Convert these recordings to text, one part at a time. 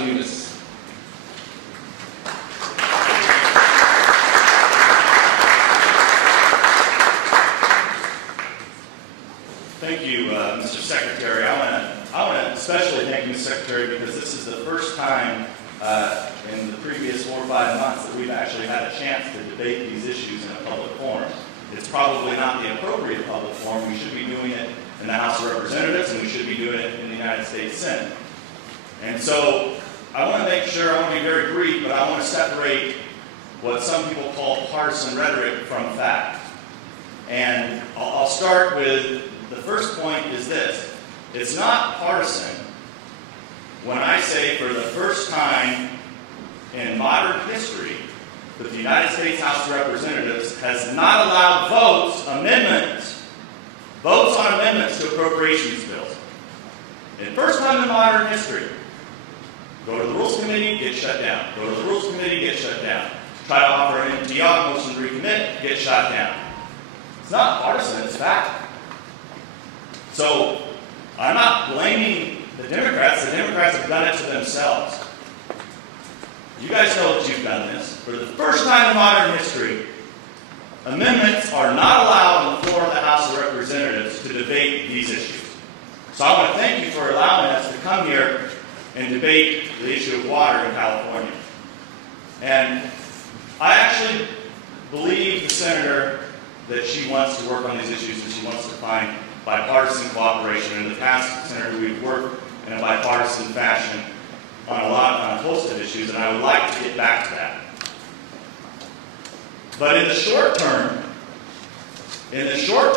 Congressman Nunes. Thank you, Mr. Secretary. I want to especially thank you, Mr. Secretary, because this is the first time in the previous 4 or 5 months that we've actually had a chance to debate these issues in a public forum. It's probably not the appropriate public forum. We should be doing it in the House of Representatives, and we should be doing it in the United States Senate. And so I want to make sure, I want to be very brief, but I want to separate what some people call partisan rhetoric from fact. And I'll start with the first point is this. It's not partisan when I say for the first time in modern history that the United States House of Representatives has not allowed votes on amendments to appropriations bills. And first time in modern history. Go to the Rules Committee, get shut down. Go to the Rules Committee, get shut down. Try to offer an MTR, motion to recommit, get shut down. It's not partisan, it's fact. So, I'm not blaming the Democrats. The Democrats have done it to themselves. You guys know that you've done this. For the first time in modern history, amendments are not allowed on the floor of the House of Representatives to debate these issues. So I want to thank you for allowing us to come here and debate the issue of water in California. And I actually believe the senator that she wants to work on these issues and she wants to find bipartisan cooperation. In the past, Senator, we've worked in a bipartisan fashion on a host of issues, and I would like to get back to that. But in the short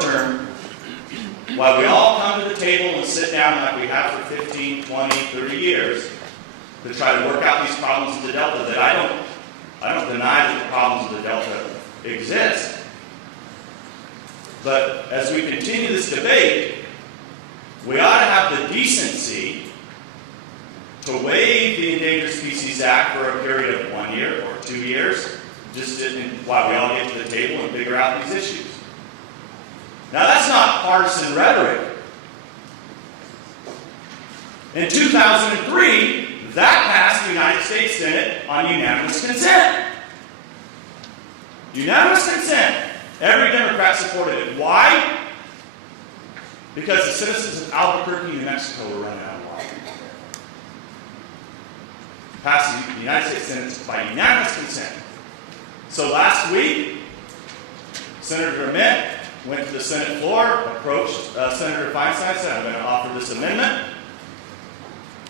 term, while we all come to the table and sit down like we have for 15, 20, 30 years to try to work out these problems of the Delta, that I don't deny that the problems of the Delta exist. But as we continue this debate, we ought to have the decency to waive the Endangered Species Act for a period of 1 year or 2 years, while we all get to the table and figure out these issues. Now, that's not partisan rhetoric. In 2003, that passed the United States Senate on unanimous consent. Unanimous consent. Every Democrat supported it. Why? Because the citizens of Albuquerque, New Mexico were running out of water. Passed the United States Senate by unanimous consent. So last week, Senator Dement went to the Senate floor, approached Senator Feinstein, said, I'm going to offer this amendment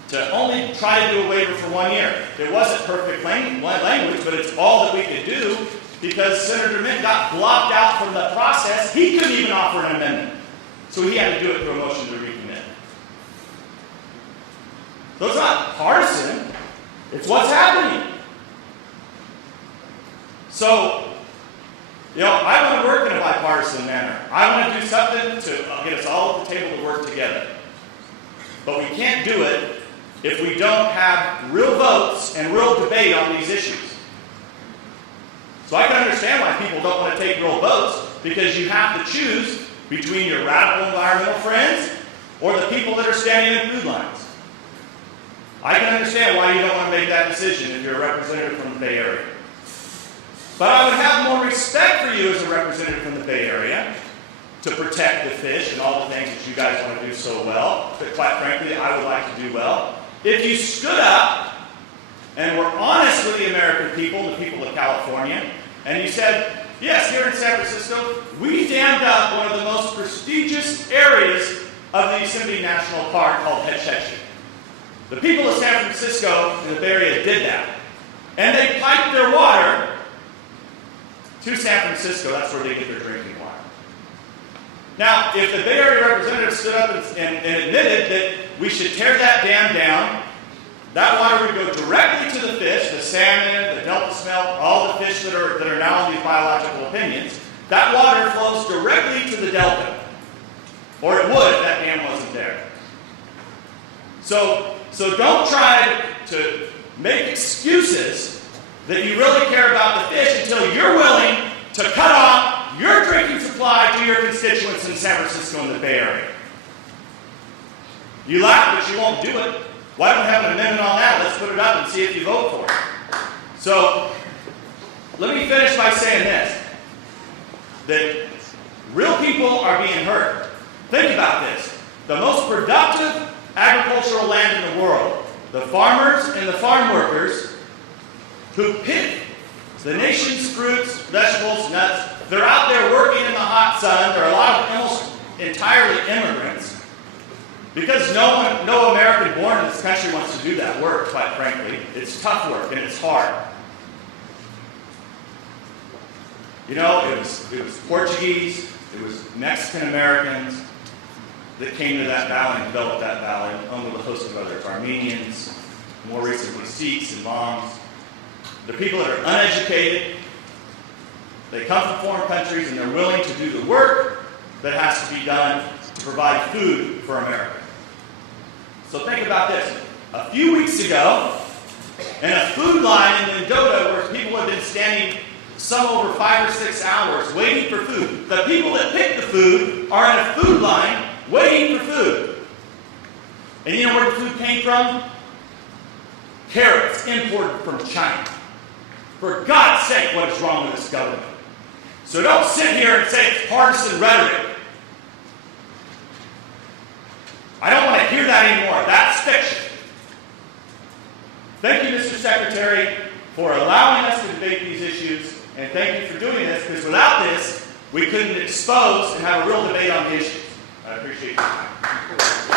to only try to do a waiver for 1 year. It wasn't perfect language, but it's all that we could do because Senator Dement got blocked out from the process. He couldn't even offer an amendment. So he had to do it through a motion to recommit. So it's not partisan. It's what's happening. So, I want to work in a bipartisan manner. I want to do something to get us all at the table to work together. But we can't do it if we don't have real votes and real debate on these issues. So I can understand why people don't want to take real votes, because you have to choose between your radical environmental friends or the people that are standing in food lines. I can understand why you don't want to make that decision if you're a representative from the Bay Area. But I would have more respect for you as a representative from the Bay Area to protect the fish and all the things that you guys want to do so well, that quite frankly I would like to do well. If you stood up and were honest with the American people, the people of California, and you said, yes, here in San Francisco, we dammed up one of the most prestigious areas of the Yosemite National Park called Hetch Hetchy. The people of San Francisco and the Bay Area did that. And they piped their water to San Francisco. That's where they get their drinking water. Now, if the Bay Area representative stood up and admitted that we should tear that dam down, that water would go directly to the fish, the salmon, the Delta smelt, all the fish that are now in these biological opinions. That water flows directly to the Delta. Or it would if that dam wasn't there. So don't try to make excuses that you really care about the fish until you're willing to cut off your drinking supply to your constituents in San Francisco and the Bay Area. You laugh, but you won't do it. Why don't we have an amendment on that? Let's put it up and see if you vote for it. So, let me finish by saying this, that real people are being hurt. Think about this. The most productive agricultural land in the world, the farmers and the farm workers who pick the nation's fruits, vegetables, nuts, they're out there working in the hot sun. They're a lot of almost entirely immigrants. Because no American born in this country wants to do that work, quite frankly. It's tough work and it's hard. You know, it was Portuguese, it was Mexican Americans that came to that valley and developed that valley, along with a host of others, Armenians, more recently Sikhs and Moms. The people that are uneducated, they come from foreign countries and they're willing to do the work that has to be done to provide food for America. So think about this. A few weeks ago, in a food line in Mendota where people have been standing some over 5 or 6 hours waiting for food, the people that pick the food are in a food line waiting for food. And you know where the food came from? Carrots imported from China. For God's sake, what is wrong with this government? So don't sit here and say it's partisan rhetoric. I don't want to hear that anymore. That's fiction. Thank you, Mr. Secretary, for allowing us to debate these issues, and thank you for doing this, because without this, we couldn't expose and have a real debate on the issues. I appreciate your time.